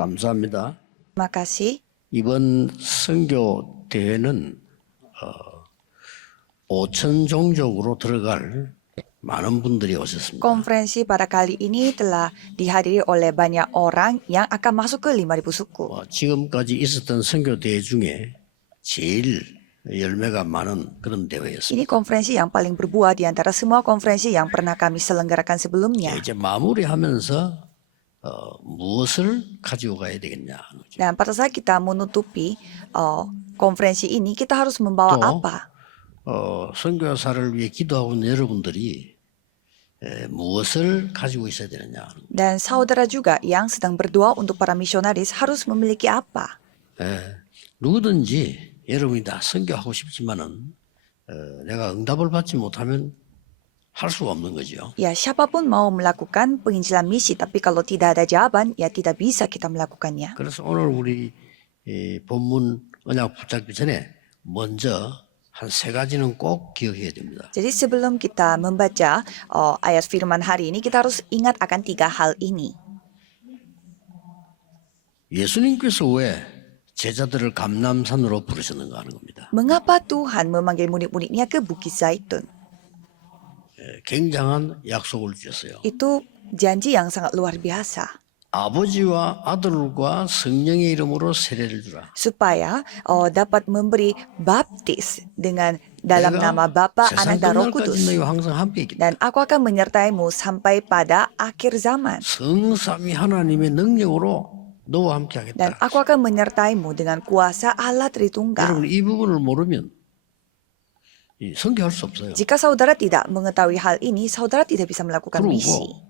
감사합니다. Terima kasih. 이번 선교 대회는 5천 종족으로 들어갈 많은 분들이 오셨습니다. Konferensi pada kali ini telah dihadiri oleh banyak orang yang akan masuk ke 5.000 suku. 지금까지 있었던 선교 대회 중에 제일 열매가 많은 그런 대회였습니다. Ini konferensi yang paling berbuah di antara semua konferensi yang pernah kami selenggarakan sebelumnya. 이제 마무리하면서 무엇을 가지고 가야 되겠냐 하는 거죠. Dan pada saat kita menutupi konferensi ini, kita harus membawa 또 apa? 선교사를 위해 기도하고 있는 여러분들이 무엇을 가지고 있어야 되느냐 하는 거죠. Dan saudara juga yang sedang berdoa untuk para misionaris harus memiliki apa? 누구든지 여러분이 다 선교하고 싶지만은 내가 응답을 받지 못하면 할 수가 없는 거죠. Ya, siapapun mau melakukan penginjilan misi, tapi kalau tidak ada jawaban, ya tidak bisa kita melakukannya. 그래서 오늘 우리 본문 언약 붙잡기 전에 먼저 한 세 가지는 꼭 기억해야 됩니다. Jadi sebelum kita membaca ayat firman hari ini, kita harus ingat akan 3 hal ini. 예수님께서 왜 제자들을 감람산으로 부르셨는가 하는 겁니다. Mengapa Tuhan memanggil murid-muridnya ke Bukit Zaitun? 굉장한 약속을 주셨어요. Itu janji yang sangat luar biasa. 아버지와 아들과 성령의 이름으로 세례를 주라. Supaya dapat memberi baptis dengan dalam nama Bapa, 세상 Anak, dan Roh 끝날까지 Kudus. 너희와 항상 함께 있겠다. Dan aku akan menyertaimu sampai pada akhir zaman. 성삼위 하나님의 능력으로 너와 함께 Dan 하겠다. aku akan menyertaimu dengan kuasa Allah Tritunggal. 여러분 이 부분을 모르면 선교할 수 없어요. Jika saudara tidak mengetahui hal ini, saudara tidak bisa melakukan misi. 그리고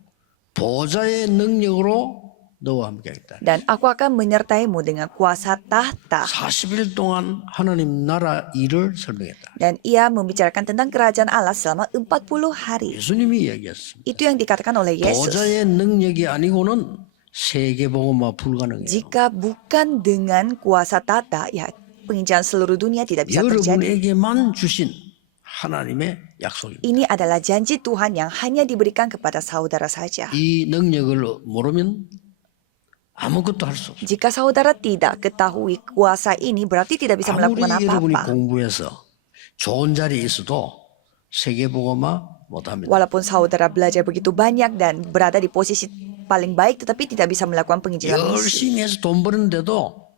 보좌의 능력으로 너와 함께 하겠다. Dan aku akan menyertaimu dengan kuasa tahta. 40일 동안 하나님 나라 일을 설명했다. Dan ia membicarakan tentang kerajaan Allah selama 40 hari. 예수님이 이야기했습니다. Itu yang dikatakan oleh Yesus. 보좌의 능력이 아니고는 세계복음화 불가능해요. Jika bukan dengan kuasa tahta, ya penginjilan seluruh dunia tidak bisa terjadi. 여러분에게만 주신 하나님의 약속입니다. Ini adalah janji Tuhan yang hanya diberikan kepada saudara saja. 이 능력을 모르면 아무것도 할 수 없어요. Jika saudara tidak ketahui kuasa ini, berarti tidak bisa 아무리 melakukan 여러분이 apa-apa. 공부해서 좋은 자리에 있어도 세계복음화 못합니다. Walaupun saudara belajar begitu banyak dan berada di posisi paling baik, tetapi tidak bisa melakukan penginjilan misi. 열심히 해서 돈 버는데도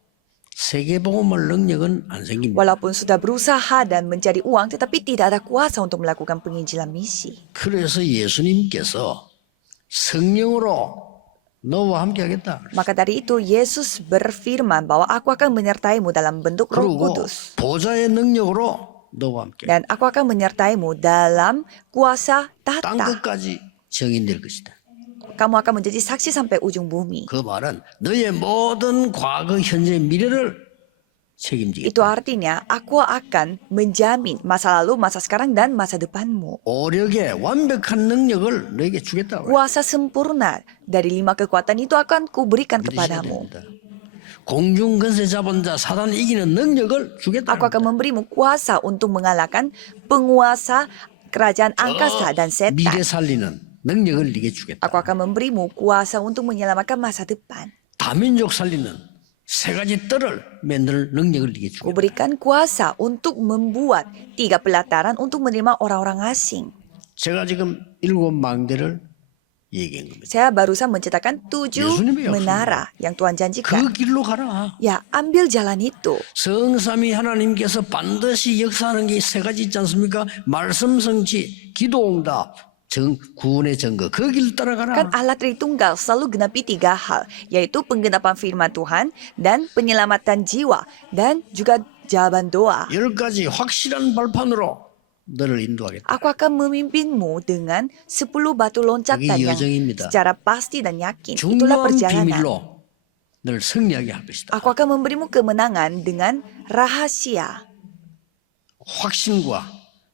세계복음화 능력은 안 생깁니다. Walaupun sudah berusaha dan mencari uang, tetapi tidak ada kuasa untuk melakukan penginjilan misi. 그래서 예수님께서 성령으로 너와 함께 하겠다. Maka dari itu Yesus berfirman bahwa aku akan menyertaimu dalam bentuk Roh 그리고 Kudus. 보좌의 능력으로 너와 함께 Dan aku akan menyertaimu dalam kuasa 땅 tahta. 끝까지 증인될 것이다. Kamu akan menjadi saksi sampai ujung bumi. 그 말은 너의 모든 과거, 현재, 미래를 책임지겠다. Itu artinya aku akan menjamin masa lalu, masa sekarang, dan masa depanmu. 오력의 완벽한 능력을 너에게 주겠다. Kuasa sempurna dari 5 kekuatan itu akan kuberikan kepadamu. 공중 근세 잡은 자 사단 이기는 능력을 주겠다. Aku akan memberimu kuasa untuk mengalahkan penguasa kerajaan angkasa dan 미래 setan. 살리는 능력을 네게 주겠다. Aku akan memberimu kuasa untuk menyelamatkan masa depan. 다민족 살리는 세 가지 뜰을 만들 능력을 네게 주겠다. Kuberikan kuasa untuk membuat 3 pelataran untuk menerima orang-orang asing. 제가 지금 7만 개를 얘기한 겁니다. Saya barusan menceritakan 7 예수님의 menara yang Tuhan 그 janjikan. 길로 가라. Ya, ambil jalan itu. 성삼위 하나님께서 반드시 역사하는 게 세 가지 있지 않습니까? 말씀 성취, 기도 응답, 구원의 증거. 그 길 따라가라. Kan Allah Tritunggal selalu genapi 3 hal, yaitu penggenapan firman Tuhan dan penyelamatan jiwa dan juga jawaban doa. 10가지 확실한 발판으로 너를 인도하겠다. Aku akan memimpinmu dengan 10 batu loncatan 그게 yang 여정입니다. secara pasti dan yakin. Itulah 중요한 perjalanan. 비밀로 너를 승리하게 할 것이다. Aku akan memberimu kemenangan dengan rahasia. 확신과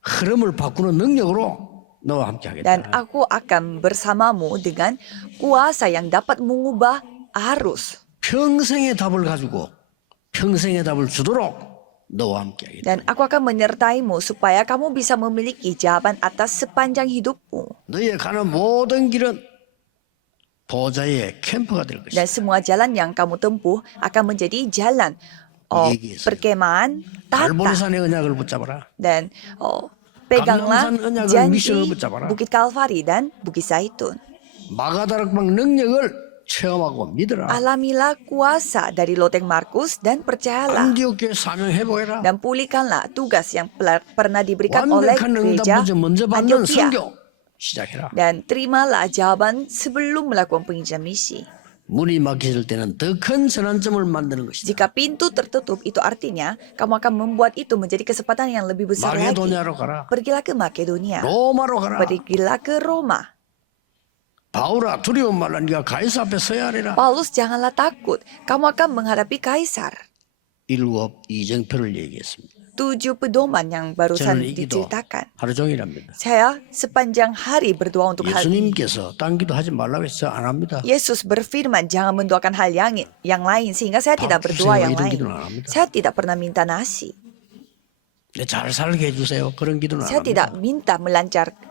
흐름을 바꾸는 능력으로 너와 함께 Dan 하겠다. aku akan bersamamu dengan kuasa yang dapat mengubah arus. 평생의 답을 가지고 평생의 답을 주도록 너와 함께 하겠다. Dan aku akan menyertaimu supaya kamu bisa memiliki jawaban atas sepanjang hidupmu. 너의 가는 모든 길은 보좌의 캠프가 될 것이다. Dan semua jalan yang kamu tempuh akan menjadi jalan 얘기했어요. perkemahan tata. 갈보리산의 언약을 붙잡아라. Dan peganglah 감람산 언약을 janji 미션을 붙잡아라. Bukit Kalvari dan Bukit Zaitun. 마가다락방 능력을 체험하고 믿어라. Alamilah kuasa dari loteng Markus dan percayalah. 안디옥 교회 사명 회복해라. Dan pulihkanlah tugas yang pernah diberikan oleh 완벽한 gereja 응답 먼저 받는 Antioquia. 선교 시작해라. Dan terimalah jawaban sebelum melakukan penginjilan misi. 문이 막혀질 때는 더 큰 전환점을 만드는 것이다. Jika pintu tertutup, itu artinya kamu akan membuat itu menjadi kesempatan yang lebih besar lagi. 마게도냐로 가라. Pergilah ke Makedonia. 로마로 가라. Pergilah ke Roma. 바울아 두려움 말라 네가 가이사 앞에 서야 하리라. Paulus, janganlah takut. Kamu akan menghadapi kaisar. 일곱 이정표를 얘기했습니다. 7 pedoman yang barusan 저는 이 기도 diceritakan. 하루 종일 합니다. Saya sepanjang hari berdoa untuk hal ini. 예수님께서 딴 기도 하지 말라고 해서 안 합니다. Yesus berfirman jangan mendoakan hal yang lain sehingga saya tidak berdoa yang lain. Saya tidak pernah minta nasi. 잘 살게 해주세요. 그런 기도는 안 Saya 합니다. tidak minta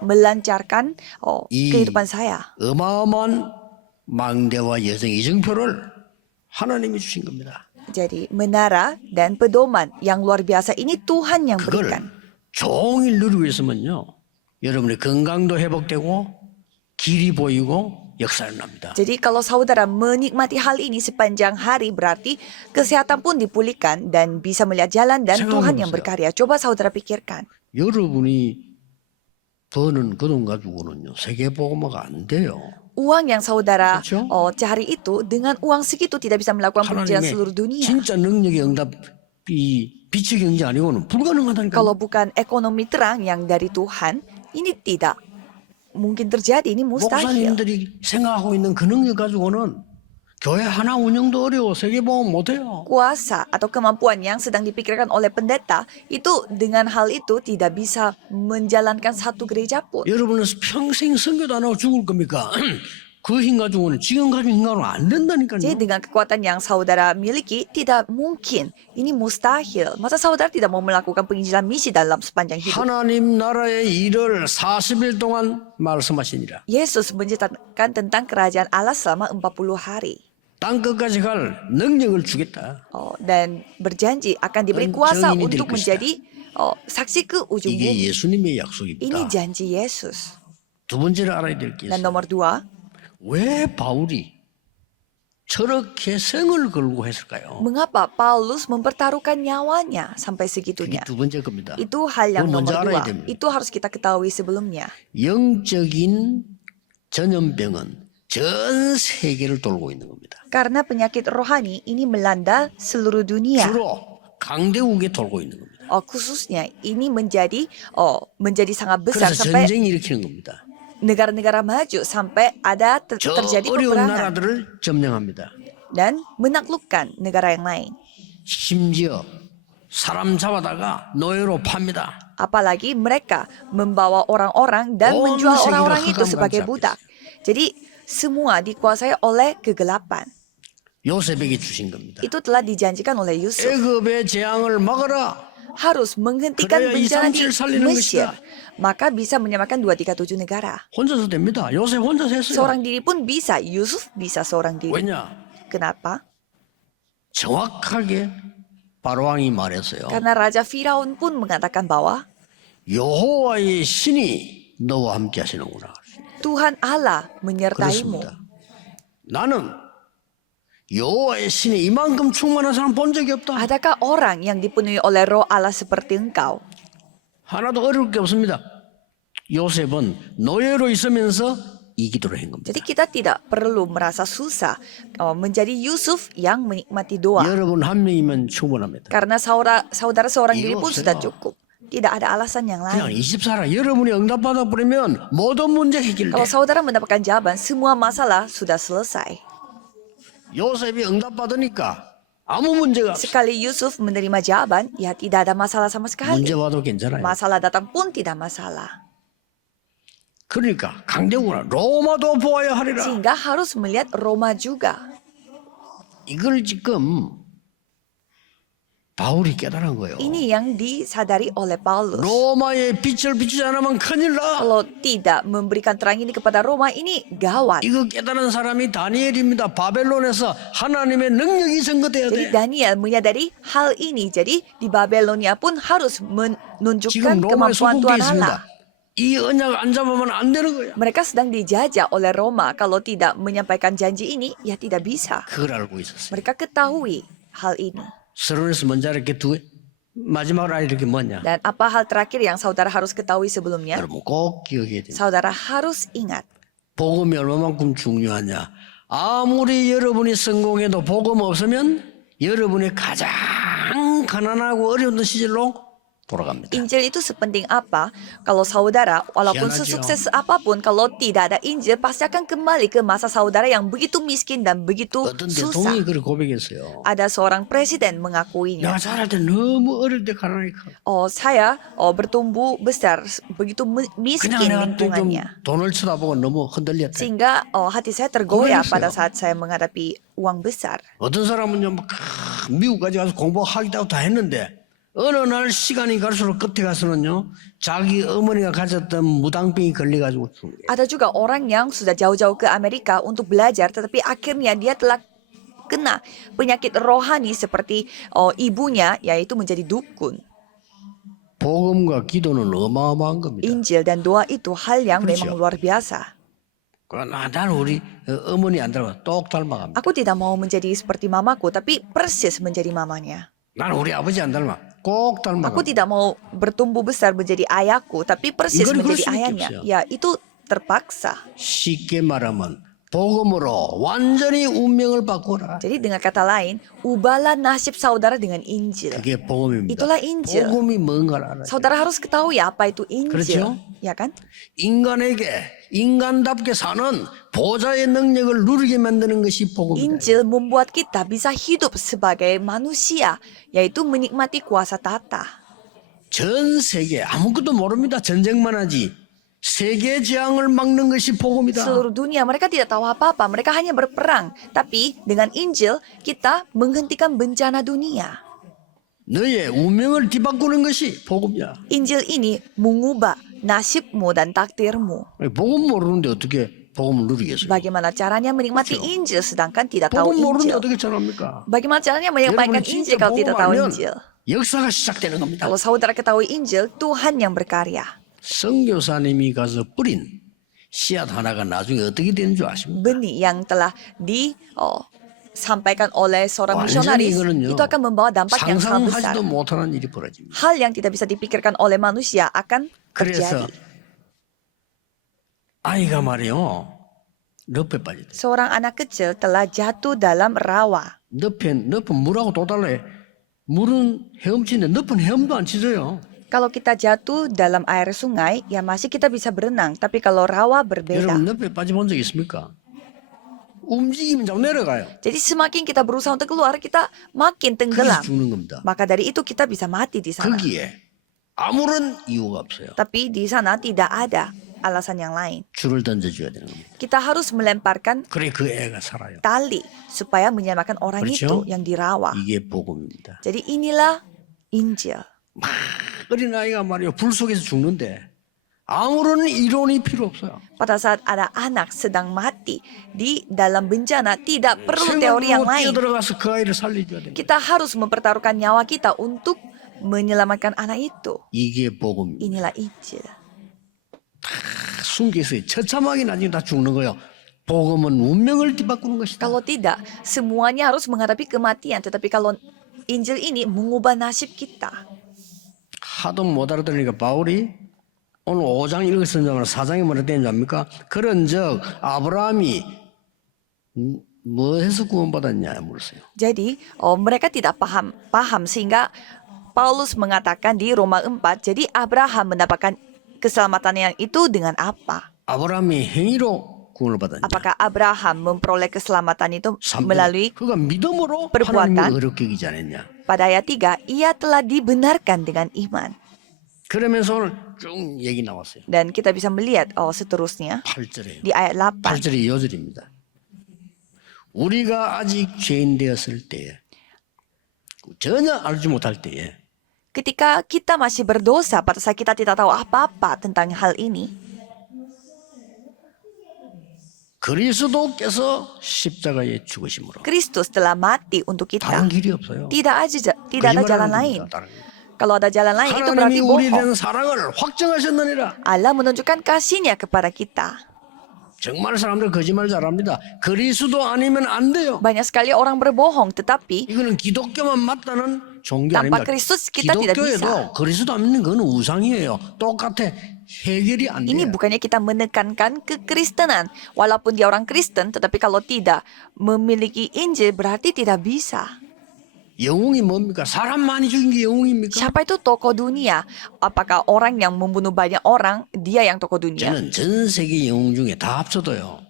melancarkan kehidupan saya. 어마어마한 망대와 여정 이정표를 하나님이 주신 겁니다. Jadi menara dan pedoman yang luar biasa ini Tuhan yang 그걸 berikan. 종일 누리고 있으면요. 여러분의 건강도 회복되고 길이 보이고 역사는 납니다. Jadi kalau saudara menikmati hal ini sepanjang hari berarti kesehatan pun dipulihkan dan bisa melihat jalan dan Tuhan yang berkarya. Coba saudara pikirkan. 여러분이 버는 그 돈 가지고는요. 세계복음화가 안 돼요. Uang yang saudara 그렇죠? cari itu dengan uang segitu tidak bisa melakukan penginjilan seluruh dunia. 진짜 능력의 응답이 빛의 경제 아니고는 불가능하다니까. Kalau bukan ekonomi terang yang dari Tuhan, ini tidak mungkin terjadi, ini mustahil. 목사님들이 생각하고 있는 그 능력 가지고는 교회 하나 운영도 어려워. 세계복음 못해요. Kuasa atau kemampuan yang sedang dipikirkan oleh pendeta itu dengan hal itu tidak bisa menjalankan satu gereja pun. 여러분은 평생 선교도 안 하고 죽을 겁니까? 그 힘 가지고는 지금 가진 힘 가지고는 안 된다니까요. Jadi dengan kekuatan yang saudara miliki tidak mungkin, ini mustahil. Masa saudara tidak mau melakukan penginjilan misi dalam sepanjang hidup? 하나님 나라의 일을 40일 동안 말씀하시니라. Yesus menceritakan tentang kerajaan Allah selama 40 hari. 땅 끝까지 갈 능력을 주겠다. Dan berjanji akan diberi Dan kuasa 정인이 될 untuk 것이다. menjadi saksi ke ujung 이게 bumi. 예수님의 Ini 약속입니다. janji Yesus. 두 번째로 알아야 될 게 Dan 있어요. nomor 2, 왜 바울이 저렇게 생을 걸고 했을까요? mengapa Paulus mempertaruhkan nyawanya sampai 그게 segitunya? 두 번째 겁니다. Itu hal yang 그걸 먼저 nomor 알아야 2. 됩니다. Itu harus kita ketahui sebelumnya. 영적인 전염병은 전 세계를 돌고 있는 겁니다. Karena penyakit rohani ini melanda seluruh dunia. 주로 강대국에 돌고 있는 겁니다. Khususnya ini menjadi sangat besar 그래서 sampai 전쟁이 일으키는 겁니다. negara-negara maju sampai ada 저 terjadi 어려운 peperangan 나라들을 점령합니다. dan menaklukkan negara yang lain. 심지어 사람 잡아다가 노예로 팝니다. Apalagi mereka membawa orang-orang dan 온 menjual 세계가 orang-orang itu 흑암 sebagai 감시 budak. Jadi semua dikuasai oleh kegelapan. 요셉에게 주신 겁니다. Itu telah dijanjikan oleh Yusuf. 애굽의 재앙을 막아라. Harus menghentikan 그래야 bencana di 237 살리는 Mesir. 것이다. Maka bisa menyelamatkan 237 negara. 혼자서 됩니다. 요셉 혼자서 했어요. Seorang diri pun bisa. Yusuf bisa seorang diri. 왜냐? Kenapa? 정확하게 바로왕이 말했어요. Karena Raja Firaun pun mengatakan bahwa 여호와의 신이 너와 함께 하시는구나. Tuhan Allah menyertaimu. 그렇습니다. 나는 여호와의 신이 이만큼 충만한 사람 본 적이 없다. Adakah orang yang dipenuhi oleh roh Allah seperti engkau? 하나도 어려울 게 없습니다. 요셉은 노예로 있으면서 이 기도를 한 겁니다. Jadi kita tidak perlu merasa susah menjadi Yusuf yang menikmati doa. 여러분 한 명이면 충분합니다. Karena saudara seorang diri 이거 pun 없어요. sudah cukup. Tidak ada alasan yang 그냥 lain. 24라 여러분이 응답받아 버리면 모든 문제 해결돼. Kalau saudara mendapatkan jawaban, semua masalah sudah selesai. 요셉이 응답받으니까 아무 문제가 없어. Sekali Yusuf menerima jawaban, ya tidak ada masalah sama sekali. 문제 와도 괜찮아요. Masalah datang pun tidak masalah. 그러니까 강대국은 로마도 보아야 하리라. Sehingga harus melihat Roma juga. 이걸 지금 바울이 깨달은 거예요. Ini yang disadari oleh Paulus. 로마의 빛을 비추지 않으면 큰일 나. Kalau tidak memberikan terang ini kepada Roma, ini gawat. 이거 깨달은 사람이 다니엘입니다. 바벨론에서 하나님의 능력이 증거돼야 Jadi 돼. Daniel menyadari hal ini. Jadi di Babelonia pun harus menunjukkan 지금 로마에 kemampuan 소국돼 Tuhan 있습니다. Allah. 이 언약 안 잡으면 안 되는 거야. Mereka sedang dijajah oleh Roma. Kalau tidak menyampaikan janji ini, ya tidak bisa. 그걸 알고 있었어요. Mereka ketahui hal ini. 서론에서 먼저 이렇게 마지막으로 알게 게 뭐냐? Dan apa hal terakhir yang saudara harus ketahui sebelumnya? 여러분 꼭 기억해야 됩니다. Saudara harus ingat. 복음이 얼마만큼 중요하냐? 아무리 여러분이 성공해도 복음 없으면 여러분이 가장 가난하고 어려운 시절로 돌아갑니다. Injil itu sepenting apa? Kalau saudara, walaupun Hianat, sesukses apapun, kalau tidak ada Injil, pasti akan kembali ke masa saudara yang begitu miskin dan begitu 어떤 susah. 대통령이 그걸 고백했어요. Ada seorang presiden mengakuinya. 내가 자랄 때 너무 어릴 때 가난하게 커. Saya bertumbuh besar begitu miskin 그냥 내가 좀 lingkungannya. 돈을 쳐다보고 너무 흔들렸대. Sehingga hati saya tergoyah 그랬어요. pada saat saya menghadapi uang besar. 어떤 사람은요, 막 미국까지 가서 공부하기도 다 했는데 어느 날 시간이 갈수록 끝에 가서는요, 자기 어머니가 가졌던 무당병이 걸려가지고 죽는 거예요. Ada juga orang yang sudah jauh-jauh ke Amerika untuk belajar, tetapi akhirnya dia telah kena penyakit rohani seperti ibunya, yaitu menjadi dukun. 복음과 기도는 어마어마한 겁니다. Injil dan doa itu hal yang 그렇죠. memang luar biasa. 난 우리 어머니 안 닮아 똑 닮아갑니다. Aku tidak mau menjadi seperti mamaku, tapi persis menjadi mamanya. 난 우리 아버지 안 닮아 꼭 Aku 닮아갑니다. tidak mau bertumbuh besar menjadi ayahku, tapi persis 이건 그럴 menjadi 수밖에 ayahnya. 없어요. Ya, itu terpaksa. 쉽게 말하면 복음으로 완전히 운명을 바꾸라. Jadi dengan kata lain, ubahlah nasib saudara dengan Injil. 그게 복음입니다. Itulah Injil. 복음이 뭔가를 알아야 돼. Saudara harus ketahui apa itu Injil. 그렇죠? Ya kan? 인간에게 인간답게 사는 보좌의 능력을 누리게 만드는 것이 복음이다. Injil membuat kita bisa hidup sebagai manusia, yaitu menikmati kuasa tahta. 전 세계 아무것도 모릅니다. 전쟁만 하지. 세계 재앙을 막는 것이 복음이다. Seluruh dunia mereka tidak tahu apa-apa, mereka hanya berperang. Tapi dengan Injil kita menghentikan bencana dunia. 너의 운명을 뒤바꾸는 것이 복음이야. Injil ini mengubah nasibmu dan takdirmu. 복음 모르는데 어떻게 복음을 누리겠어요? Bagaimana caranya menikmati Injil sedangkan tidak tahu 복음 모르는데 Injil? 어떻게 전합니까? Bagaimana caranya menyampaikan 여러분이 Injil 진짜 kalau tidak 복음 tahu 알면 Injil? 역사가 시작되는 겁니다. Kalau saudara ketahui Injil, Tuhan yang berkarya. 선교사님이 가서 뿌린 씨앗 하나가 나중에 어떻게 되는 줄 아십니까? Benih yang telah disampaikan oleh seorang 완전히 misionaris 이거는요, itu akan membawa dampak yang sangat besar. 상상하지도 못하는 일이 벌어집니다. Hal yang tidak bisa dipikirkan oleh manusia akan 그래서 terjadi. 아이가 말이요, 늪에 빠지대. Seorang anak kecil telah jatuh dalam rawa. 늪은 물하고 또 달라요. 물은 헤엄치는데 늪은 헤엄도 안 치져요. Kalau kita jatuh dalam air sungai, ya masih kita bisa berenang. Tapi kalau rawa berbeda. 여러분 늪에 빠져본 적 있습니까? 움직이면 자꾸 내려가요. Jadi semakin kita berusaha untuk keluar, kita makin 그래서 tenggelam. 죽는 겁니다. Maka dari itu kita bisa mati di sana. 거기에 아무런 이유가 없어요. Tapi di sana tidak ada alasan yang lain. 줄을 던져줘야 되는 겁니다. Kita harus melemparkan 그래 그 애가 살아요. tali supaya menyelamatkan orang 그렇죠? itu yang di rawa. 이게 복음입니다. Jadi inilah Injil. 막 어린 아이가 말이요 불 속에서 죽는데 아무런 이론이 필요 없어요. Pada saat ada anak sedang mati di dalam bencana, tidak perlu teori yang 생각으로 lain. 뛰어들어가서 그 아이를 살려줘야 됩니다. Kita harus mempertaruhkan nyawa kita untuk menyelamatkan anak itu. 이게 복음입니다. Inilah Injil. 숨겨있어요. 처참하게 나중에 다 죽는 거예요. 복음은 운명을 뒤바꾸는 것이다. Kalau tidak, semuanya harus menghadapi kematian. Tetapi kalau Injil ini mengubah nasib kita. 하도 못 알아들으니까 바울이 오늘 5장 읽었으면 4장에 뭐라 되는지 압니까? 그런즉 아브라함이 뭐 해서 구원받았냐 물었어요. Jadi mereka tidak paham sehingga Paulus mengatakan di Roma 4, jadi Abraham mendapatkan keselamatan yang itu dengan apa? 아브라함이 행위로 구원을 받았냐? Apakah Abraham memperoleh keselamatan itu 3절. melalui 그가 믿음으로 perbuatan? 하나님을 어렵게 여기지 않았냐? pada ayat 3, ia telah dibenarkan dengan iman. 그러면서 오늘 쭉 얘기 나왔어요. Dan kita bisa melihat seterusnya 8절에요. di ayat 8. 8절이 요절입니다. 우리가 아직 죄인 되었을 때에 전혀 알지 못할 때에 Ketika kita masih berdosa, pada saat kita tidak tahu apa-apa tentang hal ini, 그리스도께서 십자가에 죽으심으로 Kristus telah mati untuk kita. 다른 길이 없어요. Tidak ada jalan lain. 거짓말하는 겁니다, 다른 길. Kalau ada jalan lain itu berarti 하나님이 우리에 bohong. 대한 사랑을 확정하셨느니라. Allah menunjukkan kasih-Nya kepada kita. 정말 사람들 거짓말 잘합니다. 그리스도 아니면 안 돼요. Banyak sekali orang berbohong, tetapi 이거는 기독교만 맞다는 종교 tanpa 아닙니다. Kristus kita tidak bisa. 기독교에도 그리스도 안 믿는 건 우상이에요. 똑같아. 해결이 안 Ini 돼요. bukannya kita menekankan kekristenan. Walaupun dia orang Kristen, tetapi kalau tidak memiliki Injil berarti tidak bisa. 영웅이 뭡니까? 사람 많이 죽인 게 영웅입니까? Siapa itu tokoh dunia? Apakah orang yang membunuh banyak orang, dia yang tokoh dunia? 저는 전 세계 영웅 중에 다 합쳐도요.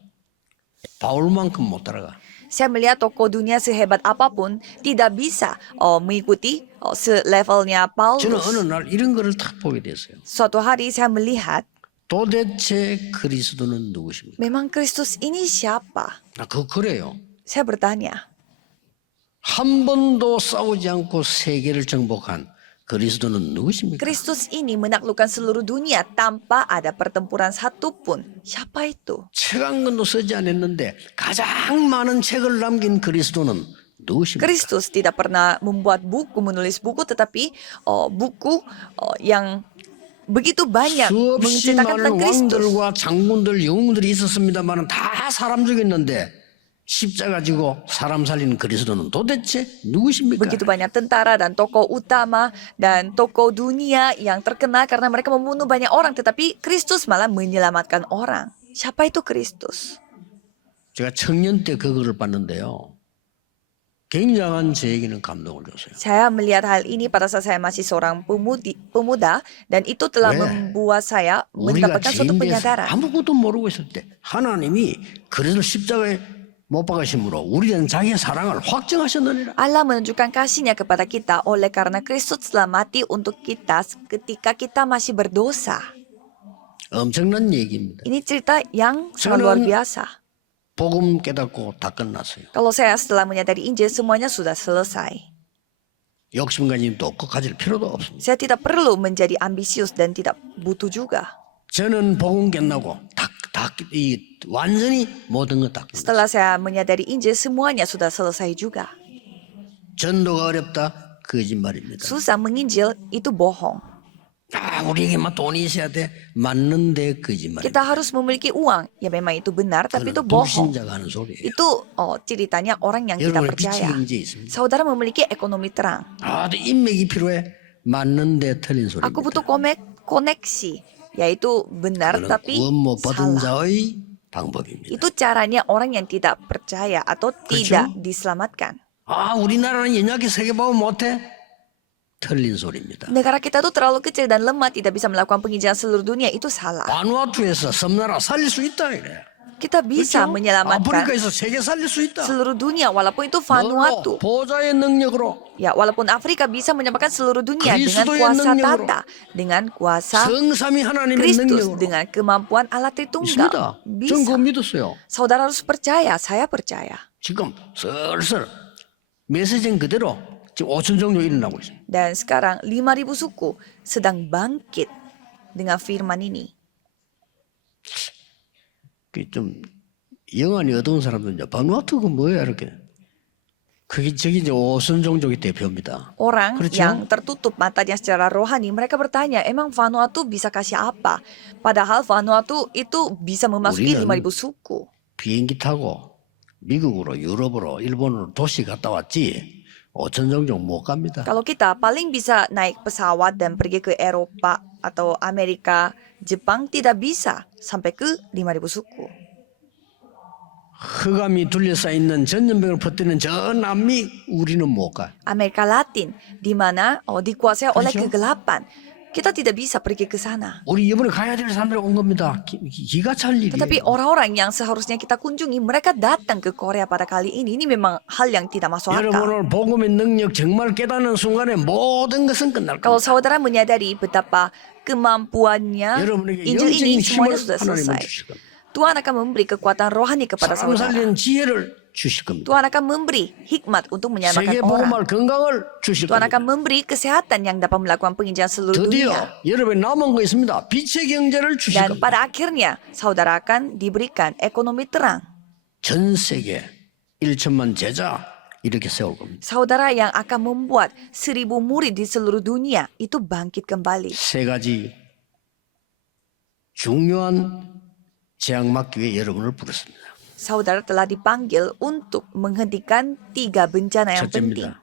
바울만큼 못 따라가. Saya melihat tokoh dunia sehebat apapun tidak bisa mengikuti selevelnya 저는 Paulus. 어느 날 이런 거를 탁 보게 됐어요. Suatu hari saya melihat, 도대체 그리스도는 누구십니까? memang Kristus ini siapa? 그래요. Saya bertanya, 한 번도 싸우지 않고 세계를 정복한 그리스도는 누구십니까? Kristus ini menaklukkan seluruh dunia tanpa ada pertempuran satupun. Siapa itu? 책 한 권도 쓰지 않았는데 가장 많은 책을 남긴 그리스도는 누구십니까? Kristus tidak pernah membuat buku, menulis buku, tetapi buku yang begitu banyak 수없이 menceritakan tentang 많은 Kristus. 왕들과 장군들, 영웅들이 있었습니다만 다 사람 죽였는데 십자가 지고 사람 살리는 그리스도는 도대체 누구십니까? Begitu banyak tentara dan tokoh utama dan tokoh dunia yang terkenal karena mereka membunuh banyak orang, tetapi Kristus malah menyelamatkan orang. Siapa itu Kristus? 제가 청년 때 그거를 봤는데요. 굉장한 저에게는 감동을 줬어요. Saya melihat hal ini pada saat saya masih seorang pemuda dan itu telah 왜? membuat saya 우리가 mendapatkan suatu 죄인돼서 penyadaran. 아무것도 모르고 있을 때 하나님이 그래서 십자가에 못 박으심으로 우리는 자기의 사랑을 확정하셨느니라. Allah menunjukkan kasih-Nya kepada kita oleh karena Kristus telah mati untuk kita ketika kita masih berdosa. 엄청난 얘기입니다. Ini cerita yang sangat luar biasa. 복음 깨닫고 다 끝났어요. Kalau saya setelah menyadari Injil, semuanya sudah selesai. 욕심관심도 없고 가질 필요도 없습니다. Saya tidak perlu menjadi ambisius dan tidak butuh juga. 저는 복음 끝나고 완전히 모든 것 다 끝났어요. Setelah saya menyadari Injil, semuanya sudah selesai juga. 전도가 어렵다? 거짓말입니다. Susah menginjil itu bohong. 우리에게만 돈이 있어야 돼? 맞는데 거짓말. Kita harus memiliki uang. Ya memang itu benar, tapi itu bohong. 불신자가 하는 소리예요. Itu ceritanya orang yang tidak 여러분의 percaya. 빛이 이제 있습니다. Saudara memiliki ekonomi terang. 인맥이 필요해? 맞는데 틀린 소리입니다. Aku butuh koneksi, yaitu benar 그거는 tapi 구원 못 받은 salah. 자의 방법입니다. Itu caranya orang yang tidak percaya atau tidak diselamatkan. 우리나라는 연약해 세계보험 못해? 틀린 소리입니다. Negara kita tuh terlalu kecil dan lemah, tidak bisa melakukan penginjilan seluruh dunia. Itu salah. 바누아투에서 섬나라 살릴 수 있다 이래. Kita bisa 그렇죠? menyelamatkan 아프리카에서 세계 살릴 수 있다. seluruh dunia walaupun itu 뭘로? Vanuatu. 보좌의 능력으로 Ya, walaupun Afrika bisa menyelamatkan seluruh dunia dengan 그리스도의 kuasa 능력으로. tata, dengan kuasa 성삼위 하나님의 Kristus, 능력으로 dengan kemampuan Allah Tritunggal. 있습니다. 전 Bisa. 그거 믿었어요. Saudara harus percaya, saya percaya. 지금 슬슬 메시지는 그대로 지금 5천 종류 일어나고 있어요. Dan sekarang 5.000 suku sedang bangkit dengan firman ini. 좀 영안이 어두운 사람들 이제 바누아투가 뭐야 이렇게. 저기 이제 오선 종족의 대표입니다. Orang 그렇죠? yang tertutup matanya secara rohani, mereka bertanya, emang Vanuatu bisa kasih apa? Padahal Vanuatu itu bisa memasuki 우리는 5.000 suku. 비행기 타고 미국으로 유럽으로 일본으로 도시 갔다 왔지 5천 종족 못 갑니다. Kalau kita paling bisa naik pesawat dan pergi ke Eropa atau Amerika, Jepang tidak bisa sampai ke 5.000 suku. 흑암이 둘러싸 있는 전염병을 퍼뜨리는 저 남미 우리는 못 가. Amerika Latin, di mana dikuasai oleh 그렇죠? kegelapan. Kita tidak bisa pergi ke sana. 우리 이번에 가야 될 사람들이 온 겁니다. 기가 찰 일이에요. Tetapi orang-orang yang seharusnya kita kunjungi, mereka datang ke Korea pada kali ini. Ini memang hal yang tidak masuk 여러분 akal. 오늘 복음의 능력 정말 깨닫는 순간에 모든 것은 끝날 Kalau 겁니다. saudara menyadari betapa kemampuannya 여러분에게 Injil 영적인 ini, 힘을 semuanya sudah 하나님은 selesai. 주실 겁니다. Tuhan akan memberi kekuatan rohani kepada 사람 saudara. 살리는 지혜를 주실 겁니다. Tuhan akan memberi hikmat untuk menyelamatkan 세계 orang. 복음할 건강을 주실 Tuhan 겁니다. akan memberi kesehatan yang dapat melakukan penginjilan seluruh 드디어 dunia. 여러분이 남은 거 있습니다. 빛의 경제를 주실 Dan 겁니다. pada akhirnya, saudara akan diberikan ekonomi terang. 전 세계 1천만 제자 이렇게 세울 겁니다. Saudara yang akan membuat 1.000 murid di seluruh dunia itu bangkit kembali. 세 가지 중요한 재앙 막기 위해 여러분을 부르습니다. Saudara telah dipanggil untuk menghentikan 3 bencana yang penting. 첫째입니다.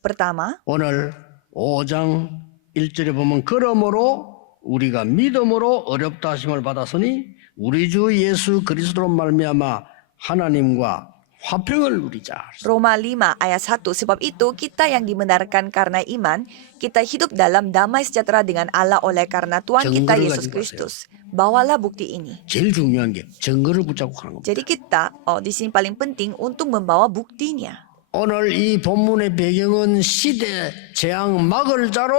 Pertama, 오늘 5장 1절에 보면 그러므로 우리가 믿음으로 어렵다 하심을 받았으니 우리 주 예수 그리스도로 말미암아 하나님과 화평을 누리자. Roma 5 ayat 1, sebab itu kita yang dibenarkan karena iman, kita hidup dalam damai sejahtera dengan Allah oleh karena Tuhan kita 정거를 Yesus 가지고 Kristus. Bawalah bukti ini. 제일 중요한 게 증거를 붙잡고 가는 겁니다. Jadi kita di sini paling penting untuk membawa buktinya. 오늘 이 본문의 배경은 시대 재앙 막을 자로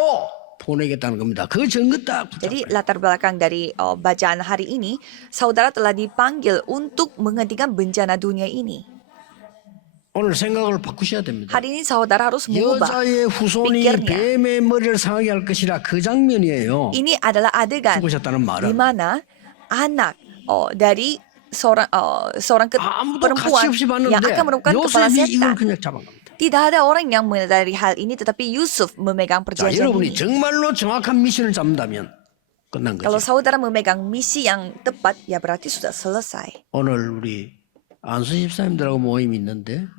보내겠다는 겁니다. 그 증거 딱 Jadi 붙잡고. latar belakang dari bacaan hari ini, saudara telah dipanggil untuk menghentikan bencana dunia ini. 오늘 생각을 바꾸셔야 됩니다. Hari ini saudara harus mengubah. 여자의 후손이 pikirnya. 뱀의 머리를 상하게 할 것이라 그 장면이에요. Ini adalah adegan 죽으셨다는 di 말은 mana anak dari seorang 아무도 가치 perempuan 없이 yang 봤는데 akan merupakan kepala 요셉이 이걸 setan. 그냥 잡은 겁니다. Tidak ada orang yang menyadari hal ini, tetapi Yusuf memegang 자, perjanjian 여러분이 ini. 정말로 정확한 미션을 잡는다면 끝난 Kalau 거죠. saudara memegang misi yang tepat, ya berarti sudah selesai. 오늘 우리 안수 집사님들하고 모임이 있는데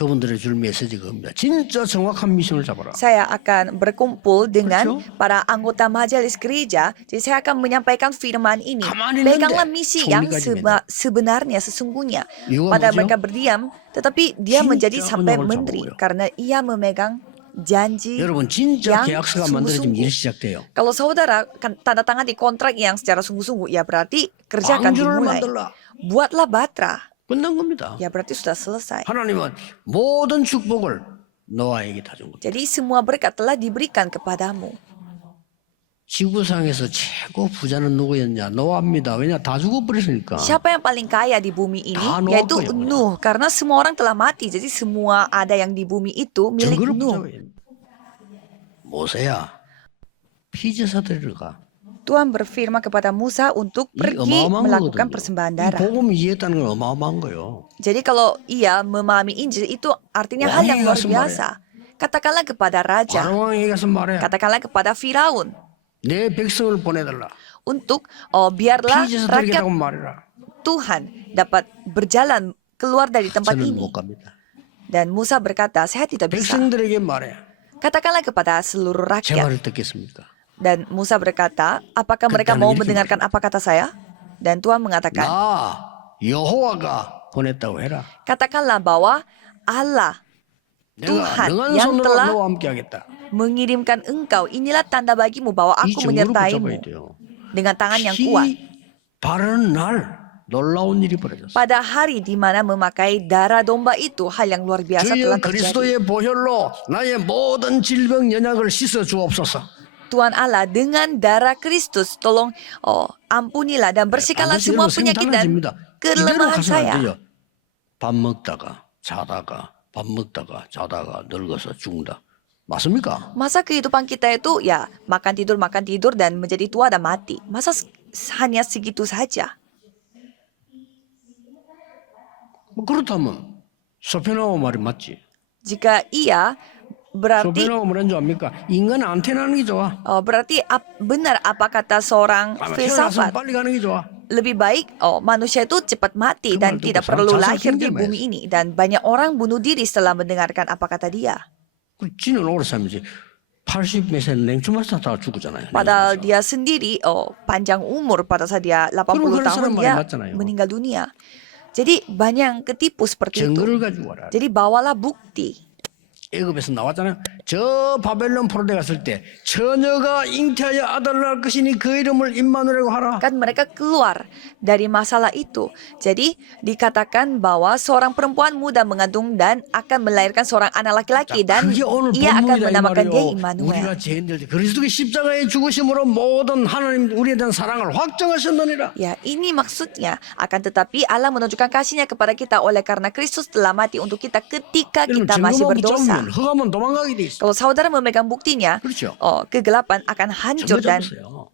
그분들의 줄 메시지가 겁니다. 진짜 정확한 미션을 잡아라. Saya akan berkumpul dengan Betul. para anggota majelis gereja. Jadi saya akan menyampaikan firman ini. 가만히 Peganglah 있는데 misi yang 총리까지 맨날. sebenarnya sesungguhnya. 이유가 Pada 뭐죠? mereka berdiam, tetapi dia 진짜 menjadi sampai 언약을 menteri 잡은 거예요. karena ia memegang janji. 여러분 진짜 yang 계약서가 만들어지면 sungguh-sungguh. 일이 시작돼요. Kalau saudara tanda tangan di kontrak yang secara sungguh-sungguh, ya berarti kerja akan 방주를 dimulai. 만들라. Buatlah batra, 끝난 겁니다. ya berarti sudah selesai. 하나님은 모든 축복을 노아에게 다 준 겁니다. Jadi semua berkat telah diberikan kepadamu. 지구상에서 최고 부자는 누구였냐? 노아입니다. 왜냐? 다 죽어버렸으니까. Siapa yang paling kaya di bumi ini? 다 Noah Yaitu 거예요, 그냥. Nuh. Karena semua orang telah mati. Jadi semua ada yang di bumi itu milik 증거를 Nuh. 붙잡아야 됩니다. 모세야, 피제사 드리러 가. Tuhan berfirman kepada Musa untuk 이 pergi 어마어마한 melakukan 거거든요. persembahan 이 darah. 복음 이해했다는 건 어마어마한 거예요. Jadi kalau ia memahami Injil itu artinya hal yang 왕에게 luar 가서 biasa. Katakanlah kepada raja, 바로왕에게 가서 말해. katakanlah kepada Firaun 내 백성을 보내달라. untuk biarlah 피제사 rakyat 드리겠다고 말해라. Tuhan dapat berjalan keluar dari tempat 저는 ini. 못 갑니다. Dan Musa berkata, saya tidak bisa. 백성들에게 말해. Katakanlah kepada seluruh 제 rakyat. 말을 듣겠습니까? Dan Musa berkata, apakah mereka Katakan mau diri mendengarkan apa kata saya? Dan Tuhan mengatakan, 나 여호와가 보냈다고 해라. katakanlah bahwa Allah 내가 Tuhan 능한 yang 손으로 telah 너와 함께 하겠다. mengirimkan engkau. Inilah tanda bagimu bahwa 이 aku 증거를 menyertaimu 붙잡아야 돼요. dengan tangan yang kuat. 피 바르는 날 놀라운 일이 벌어졌어. Pada hari di mana memakai darah domba itu, hal yang luar biasa 주여 telah terjadi. 그리스도의 보혈로 나의 모든 질병 연약을 씻어 주옵소서. Tuhan Allah, dengan darah Kristus, tolong ampunilah dan bersihkanlah 반드시 semua 여러분 penyakit dan 생각나집니다. 이대로 kelemahan 가서는 안 saya. 돼요. 밥 먹다가 자다가 밥 먹다가 자다가 늙어서 죽는다. 맞습니까? Masa kehidupan kita itu ya makan tidur dan menjadi tua dan mati. Masa hanya segitu saja? 뭐 그렇다면 소페나오 말이 맞지. Jika iya, berarti 소페나오 뭐라는 줄 압니까? 인간 안 태어나는 게 좋아. berarti benar apa kata seorang 태어나서 filsafat. 빨리 가는 게 좋아. Lebih baik manusia itu cepat mati dan Kembali tidak ke perlu jasak lahir di tinggi, bumi Mas. ini. Dan banyak orang bunuh diri setelah mendengarkan apa kata dia. 그 지는 오래 살면서 80몇 세 냉주 마스터 다 죽었잖아요. Padahal dia sendiri panjang umur pada saat dia 80 그런 tahun 사람 dia 많이 맞잖아요. meninggal dunia. Jadi banyak yang ketipu seperti itu. 증거를 가지고 와라. Jadi bawalah bukti. 애굽에서 나왔잖아요. 저 바벨론 포로대 갔을 때 처녀가 잉태하여 아들을 낳을 것이니 그 이름을 임마누엘이라고 하라. Kan mereka keluar dari masalah itu. Jadi dikatakan bahwa seorang perempuan muda mengandung dan akan melahirkan seorang anak laki-laki dan 그게 오늘 ia akan 본문이다 이 menamakan dia 말이요. Immanuel. 우리가 죄인들 그리스도의 십자가의 죽으심으로 모든 하나님 우리에 대한 사랑을 확정하셨느니라. Ya, ini maksudnya. Akan tetapi Allah menunjukkan kasih-Nya kepada kita oleh karena Kristus telah mati untuk kita ketika 여러분 kita masih 증거만 berdosa. 붙잡으면 흑암은 도망가게 돼 있어. Kalau saudara memegang buktinya, 그렇죠. kegelapan akan hancur 증거 dan 잡으세요.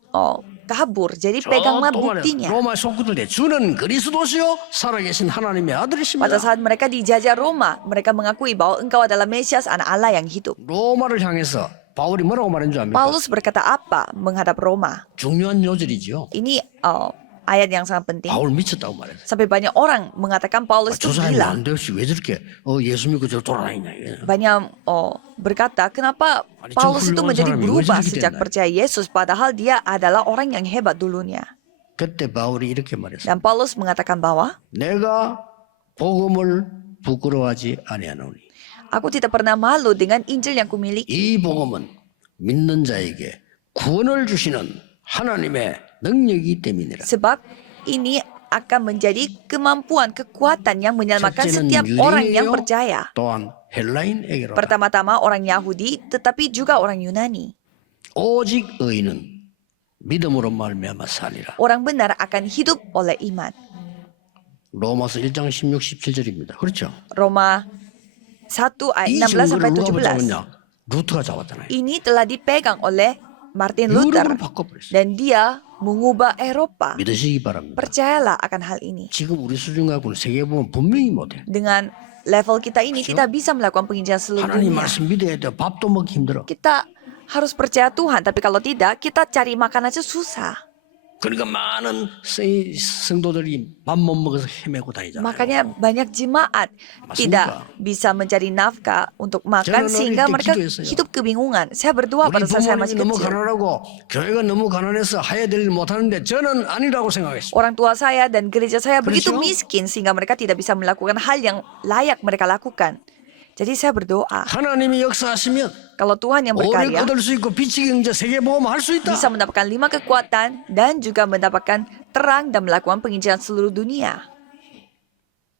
kabur. Jadi peganglah buktinya. 로마 속구들 때 주는 그리스도시요 살아계신 하나님의 아들이십니다. Pada saat mereka dijajah Roma, mereka mengakui bahwa engkau adalah Mesias, anak Allah yang hidup. 로마를 향해서 바울이 뭐라고 말한 줄 압니까? Paulus berkata apa menghadap Roma? 중요한 요절이죠. Ini ayat yang sangat penting. 바울 미쳤다고 말했어요. Sampai banyak orang mengatakan Paulus itu 저 사람이 gila. 안 되었지 왜 저렇게 예수 믿고 저 돌아다니냐. Banyak berkata, kenapa 아니, Paulus 저 itu 훌륭한 menjadi 사람이 berubah 왜 저렇게 sejak 됐나? percaya Yesus, padahal dia adalah orang yang hebat dulunya. 그때 바울이 이렇게 말했어요. Dan Paulus mengatakan bahwa, 내가 복음을 부끄러워하지 아니하노니 aku tidak pernah malu dengan Injil yang kumiliki. 이 복음은 믿는 자에게 구원을 주시는 하나님의 능력이기 때문이라. Sebab ini akan menjadi kemampuan, kekuatan yang menyelamatkan 첫째는 setiap orang yang 유대인에게요, percaya. 또한 헬라인에게로 Pertama-tama orang Yahudi, tetapi juga orang Yunani. 오직 의인은 믿음으로 말미암아 사니라. Orang benar akan hidup oleh iman. 로마서 1장 16, 17절입니다. 그렇죠? Roma 1 ayat 이 16 sampai 증거를 누가 17. 붙잡았냐? 루트가 잡았잖아요. Ini telah dipegang oleh Martin Luther 유럽을 바꿔버렸어요. dan dia mengubah Eropa. 믿으시기 바랍니다. Percayalah akan hal ini. 지금 우리 수준 갖고는 세계 보면 분명히 못해. Dengan level kita ini tidak bisa melakukan penginjilan seluruh 하나님 dunia. 말씀 믿어야 돼. 밥도 먹기 힘들어. Kita harus percaya Tuhan, tapi kalau tidak, kita cari makan aja susah. 그러니까 많은 성도들이 밥 못 먹어서 헤매고 다니잖아요. Makanya banyak jemaat tidak bisa mencari nafkah untuk makan 저는 sehingga 어릴 때 mereka 기도했어요. hidup kebingungan. Saya berdoa 우리 pada saat saya 부모님이 masih 너무 kecil. 가난하고 교회가 너무 가난해서 해야 될 일 못하는데 저는 아니라고 생각했어요. Orang tua saya dan gereja saya begitu 그렇죠? miskin sehingga mereka tidak bisa melakukan hal yang layak mereka lakukan. Jadi saya berdoa, 하나님이 역사하시면 kalau Tuhan yang 오래 berkarya 거둘 수 있고 빛이 경제 세계보험 할 수 있다. bisa mendapatkan 5 kekuatan dan juga mendapatkan terang dan melakukan penginjilan seluruh dunia.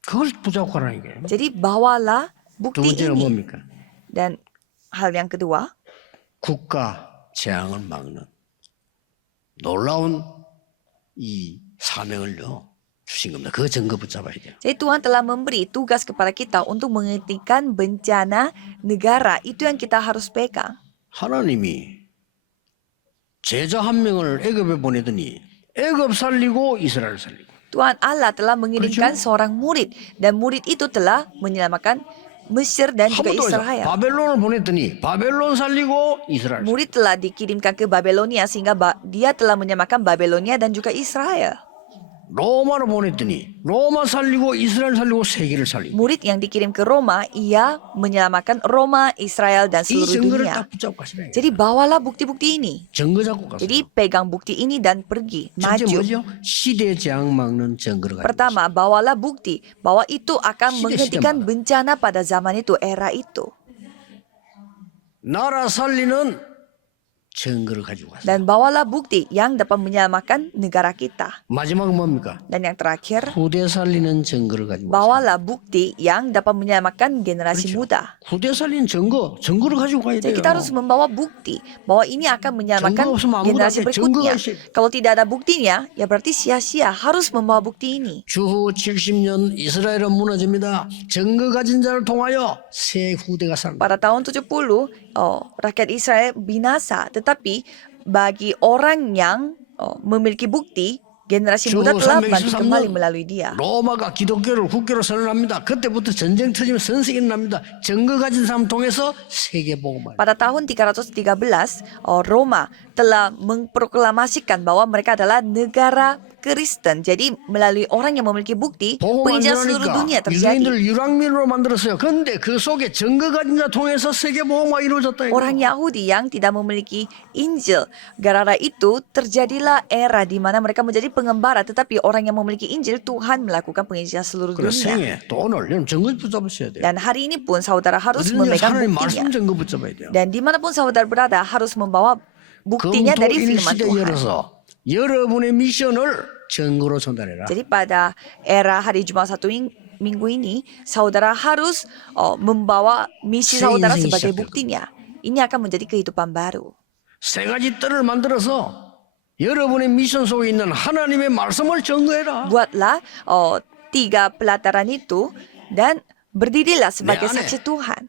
그걸 붙잡고 하라는 게. Jadi bawalah 두 bukti 번째는 ini. 뭡니까? Dan hal yang kedua, 국가 재앙을 막는 놀라운 이 사명을요 주신 겁니다. 그 증거 붙잡아야 돼요. jadi Tuhan telah memberi tugas kepada kita untuk menghentikan bencana negara. Itu yang kita harus pegang. 하나님이 제자 한 명을 애굽에 보내더니 애굽 살리고 이스라엘 살리고. Tuhan Allah telah mengirimkan seorang murid dan murid itu telah menyelamatkan Mesir dan 한 juga 번도 Israel. 바벨론을 보냈더니 바벨론 살리고 이스라엘. Murid telah dikirimkan ke Babelonia sehingga dia telah menyelamatkan Babelonia dan juga Israel. 로마로 보냈더니 로마 살리고 이스라엘 살리고 세계를 살리고. Murid yang dikirim ke Roma, ia menyelamatkan Roma, Israel dan 이 seluruh 증거를 dunia. 딱 붙잡고 가시라. Jadi bawalah bukti-bukti ini. 증거 잡고 가세요. Jadi pegang bukti ini dan pergi, 첫째 maju. 뭐죠? 시대 재앙 막는 증거를 가지고. Pertama, bawalah bukti bahwa itu akan Siapa menghentikan bencana pada zaman itu, era itu. 나라 살리는 증거를 가지고 가세요. Dan bawalah bukti yang dapat menyelamatkan negara kita. 마지막 뭡니까? Dan yang terakhir, 후대 살리는 증거를 가지고 가세요. bawalah bukti yang dapat menyelamatkan generasi 그렇죠. muda. 후대 살리는 증거를 가지고 가야 Jadi 돼요. kita harus membawa bukti bahwa ini akan menyelamatkan 증거 없으면 아무도 generasi 안 돼. berikutnya. 증거가 있어야 돼. Kalau tidak ada buktinya, ya berarti sia-sia. Harus membawa bukti ini. 주후 70년 이스라엘은 무너집니다. 증거 가진 자를 통하여 새 후대가 삽니다. Pada tahun 70, rakyat Israel binasa. Tetapi bagi orang yang memiliki bukti, generasi muda 주후 telah bangkit kembali 323년 melalui dia. 로마가 기독교를 국교로 선언합니다. 그때부터 전쟁 터지면 전 세계는 납니다. 증거 가진 사람 통해서 세계 복음을. Pada tahun 313, Roma telah memproklamasikan bahwa mereka adalah negara Kristen. Jadi melalui orang yang memiliki bukti, 복음 penginjilan seluruh 안전하니까 dunia terjadi. 유대인들 유랑민으로 만들었어요. 그런데 그 속에 증거가 진짜 통해서 세계 복음화 이루어졌다. Orang Yahudi yang tidak memiliki Injil. Gara-gara itu terjadilah era di mana mereka menjadi pengembara. Tetapi orang yang memiliki Injil, Tuhan melakukan penginjilan seluruh 그래 dunia. 생애 또 오늘 여러분 증거 붙잡으셔야 돼요. Dan hari ini pun saudara harus 어디든지 memegang 하나님 buktinya. 말씀 증거 붙잡아야 돼요. Dan dimanapun saudara berada harus membawa buktinya dari 금토일 firman 시대 Tuhan. 열어서 여러분의 미션을 증거로 전달해라. Jadi pada era hari Jumat satu minggu ini, saudara harus membawa misi saudara Seinzing sebagai siap buktinya. Ini akan menjadi kehidupan baru. 세 가지 뜰을 만들어서 여러분의 미션 속에 있는 하나님의 말씀을 증거해라. Buatlah 3 pelataran itu dan berdirilah sebagai aneh. saksi Tuhan.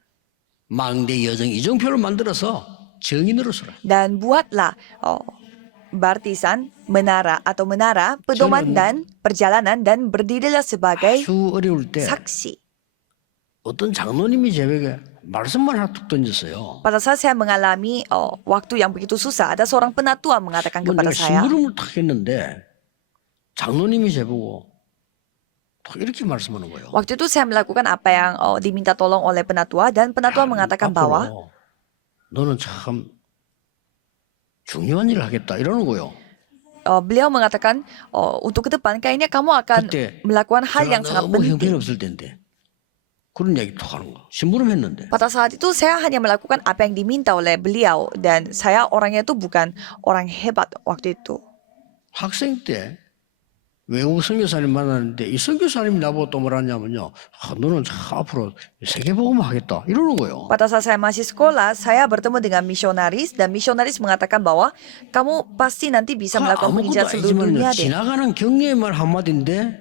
망대 여정 이정표를 만들어서 정인으로 서라. Dan buatlah baptisan menara atau menara pedoman dan perjalanan dan berdirilah sebagai 아주 어려울 때 saksi. 어떤 장로님이 제게 말씀만 하나 툭 던졌어요. Pada saat saya mengalami waktu yang begitu susah, ada seorang penatua mengatakan 뭐 kepada 내가 saya, 심부름을 탁 했는데 장로님이 제보고 탁 이렇게 말씀하는 거예요. waktu itu saya melakukan apa yang diminta tolong oleh penatua dan penatua mengatakan bahwa 앞으로 너는 참 중요한 일을 하겠다 이러는 거예요. beliau mengatakan untuk ke depan kayaknya kamu akan 그때 melakukan hal 제가 yang sangat 너무 penting. 형편없을 때인데 그런 얘기 툭 하는 거. 심부름 했는데 Pada saat itu saya hanya melakukan apa yang diminta oleh beliau dan saya orangnya itu bukan orang hebat waktu itu. 학생 때 외국 선교사님 만났는데 이 선교사님이 나보고 또 뭐라냐면요. 너는 참 앞으로 세계복음 하겠다 이러는 거예요. Pada saat saya masih sekolah, saya bertemu dengan misionaris dan misionaris mengatakan bahwa kamu pasti nanti bisa melakukan 아무것도 penginjilan seluruh dunia 아니지만요. deh. 지나가는 경례의 말 한마디인데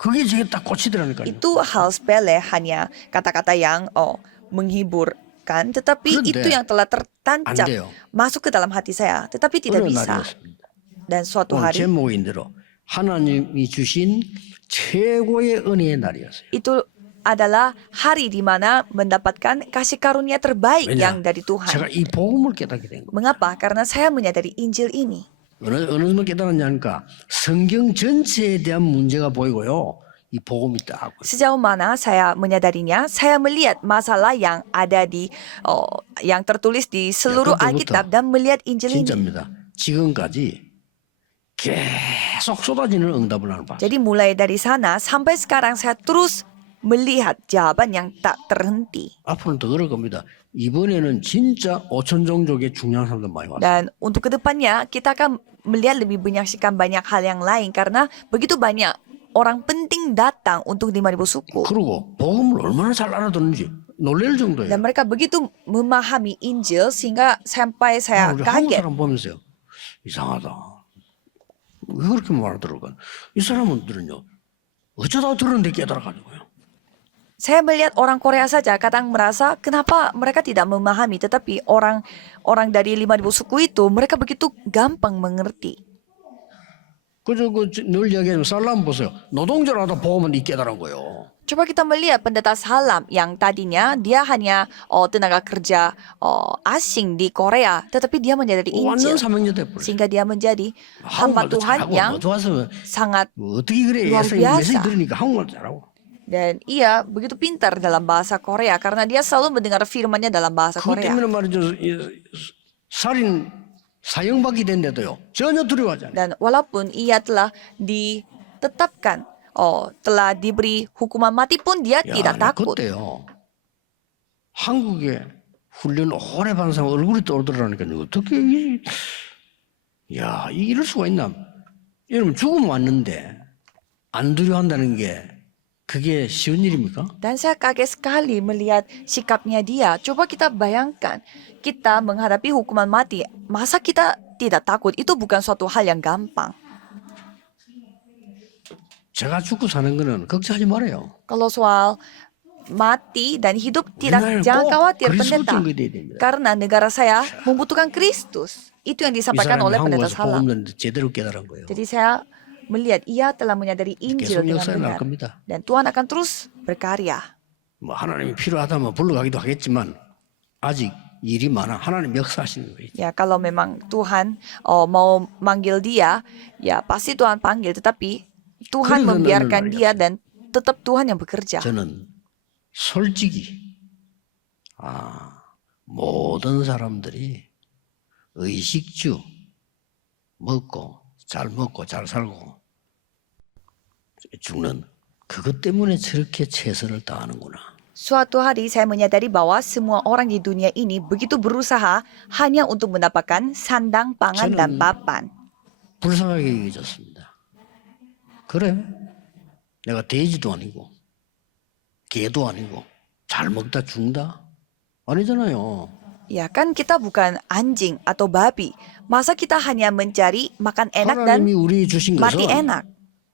그게 제게 딱 꽂히더라니까요. Itu hal sepele, hanya kata-kata yang menghiburkan, tetapi 그런데 itu yang telah 안 tertancap 돼요. masuk ke dalam hati saya, tetapi tidak 어느 bisa. 날이었습니다. Dan suatu 오늘 hari 제목인 대로 하나님이 주신 최고의 은혜의 날이었어요. itu adalah hari di mana mendapatkan kasih karunia terbaik 왜냐? yang dari Tuhan. 제가 이 복음을 깨닫게 된 겁니다. Mengapa? Karena saya menyadari Injil ini. 어느 정도 깨달았냐니까 성경 전체에 대한 문제가 보이고요. 이 복음이 딱 Sejauh mana saya menyadarinya, saya melihat masalah yang ada yang tertulis di seluruh 그때부터 Alkitab dan melihat Injil ini. 진짜입니다. 지금까지 계속 쏟아지는 응답을 하는 바. Jadi mulai dari sana sampai sekarang saya terus melihat jawaban yang tak terhenti. 앞으로는 더 그럴 겁니다. 이번에는 진짜 5천 종족의 중요한 사람들 많이 왔어요. Dan untuk kedepannya kita akan melihat lebih menyaksikan banyak hal yang lain karena begitu banyak orang penting datang untuk 5,000 suku. 그리고 복음을 얼마나 잘 알아듣는지 놀랄 정도예요. Dan mereka begitu memahami Injil sehingga sampai saya 우리 한국 kaget. 사람 보면서요. 이상하다. 왜 그렇게 말하더라고요. 이 사람들은요. 어쩌다 들었는데 깨달아가지고요. Saya melihat orang Korea saja kadang merasa kenapa mereka tidak memahami, tetapi orang dari 5,000 suku itu mereka begitu gampang mengerti. 그저 늘 이야기하면 살람 보세요. 노동자를 하다 보면 이 깨달은 거예요. Coba kita melihat pendeta Salam yang tadinya dia hanya tenaga kerja asing di Korea, tetapi dia menyadari 완전 Injil 사명자 돼버렸어요. sehing가 dia menjadi hamba 한국말도 Tuhan 잘하고 yang 뭐 좋아서 sangat 뭐 어떻게 그래 luar 예수님 메시지 biasa. 들으니까 한국말도 잘하고. Dan ia begitu pintar dalam bahasa Korea karena dia selalu mendengar firman-Nya dalam bahasa 그것 Korea. 때문에 말이죠. 살인 사형받게 된데도요. 전혀 두려워하지 않아요. Dan walaupun ia telah ditetapkan, telah diberi hukuman mati pun dia tidak 나 takut. 그때요. 한국에 훈련 오래 받은 사람 얼굴이 떠오르더라니까 어떻게 이럴 수가 있나? 여러분 죽음 왔는데 안 두려워한다는 게 그게 쉬운 일입니까? Dan saya kaget sekali melihat sikapnya dia. Coba kita bayangkan, kita menghadapi hukuman mati, masa kita tidak takut? Itu bukan suatu hal yang gampang. 제가 죽고 사는 거는 걱정하지 말아요. Kalau soal mati dan hidup 우리나라는 jangan 꼭 khawatir 그리스도 pendeta. 증거돼야 됩니다. Karena negara saya membutuhkan Kristus. Itu yang 이 disampaikan 사람이 oleh pendeta 한국에서 Salam. 복음 듣는데 제대로 깨달은 거예요. Jadi saya melihat ia telah menyadari Injil 계속 dengan 역사에 날 benar. 겁니다. Dan Tuhan akan terus berkarya. 뭐 하나님이 필요하다면 불러가기도 하겠지만 아직 일이 많아. 하나님 역사하시는 거예요. Ya, kalau memang Tuhan mau manggil dia, ya pasti Tuhan panggil. Tetapi Tuhan 그래서 membiarkan 너는 dia dan tetap Tuhan yang bekerja. 저는 솔직히 모든 사람들이 의식주 먹고 잘 살고 죽는 그것 때문에 저렇게 최선을 다하는구나. Suatu hari saya menyadari bahwa semua orang di dunia ini begitu berusaha hanya untuk mendapatkan sandang, pangan, dan papan. 불쌍하게 얘기해줬습니다. 그래, 내가 돼지도 아니고 개도 아니고 잘 먹다 죽는다? 아니잖아요. Ya kan kita bukan anjing atau babi. Masa kita hanya mencari makan enak dan 하나님이 우리 주신 mati 것은 enak.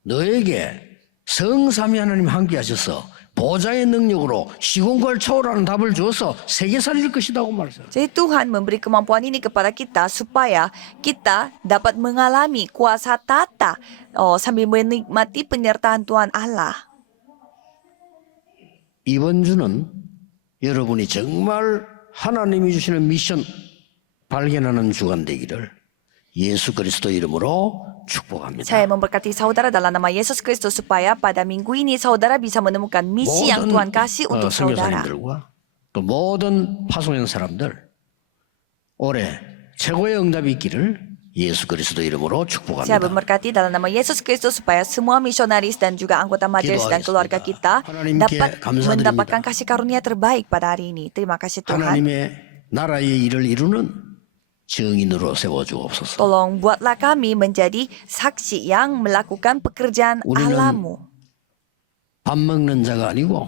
너에게 성삼위 하나님 함께 하셔서 보좌의 능력으로 시공간을 초월하는 답을 주어서 세계 살릴 것이라고 말했어요. Jadi Tuhan memberi kemampuan ini kepada kita supaya kita dapat mengalami kuasa tata sambil menikmati penyertaan Tuhan Allah. 이번 주는 여러분이 정말 하나님이 주시는 미션 발견하는 주간 되기를 예수 그리스도 이름으로 축복합니다. Saya memberkati saudara dalam nama Yesus Kristus supaya pada minggu ini saudara bisa menemukan misi yang Tuhan kasih untuk saudara. 선교사님들과 또 모든 파송형 사람들 올해 최고의 응답이 있기를 예수 그리스도 이름으로 Saya 축복합니다. memberkati dalam nama Yesus Kristus supaya semua misionaris dan juga anggota majelis dan keluarga kita dapat mendapatkan kasih karunia terbaik pada hari ini. Terima kasih Tuhan. 하나님의 나라의 일을 이루는 증인으로 세워주옵소서. Tolong buatlah kami menjadi saksi yang melakukan pekerjaan Allah-Mu. 밥 먹는 자가 아니고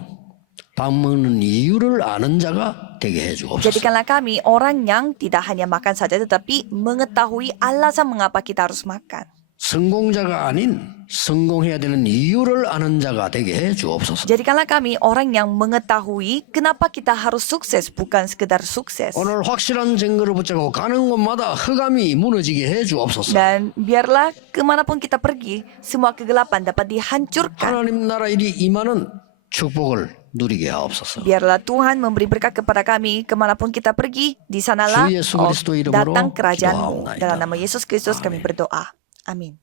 밥 먹는 이유를 아는 자가 되게 해주옵소서. Jadikanlah kami orang yang tidak hanya makan saja tetapi mengetahui alasan mengapa kita harus makan. 성공자가 아닌 성공해야 되는 이유를 아는 자가 되게 해주옵소서. Jadikanlah kami orang yang mengetahui kenapa kita harus sukses bukan sekedar sukses. 오늘 확실한 증거를 붙잡고 가는 곳마다 흑암이 무너지게 해주옵소서. Dan biarlah kemanapun kita pergi semua kegelapan dapat dihancurkan. 하나님 나라 일이 임하는 축복을 누리게 하옵소서. Biarlah Tuhan memberi berkat kepada kami kemanapun kita pergi. Di sanalah 주 예수 그리스도 이름으로 datang kerajaan-Mu. 기도하옵나이다. Dalam nama Yesus Kristus kami berdoa. Amin.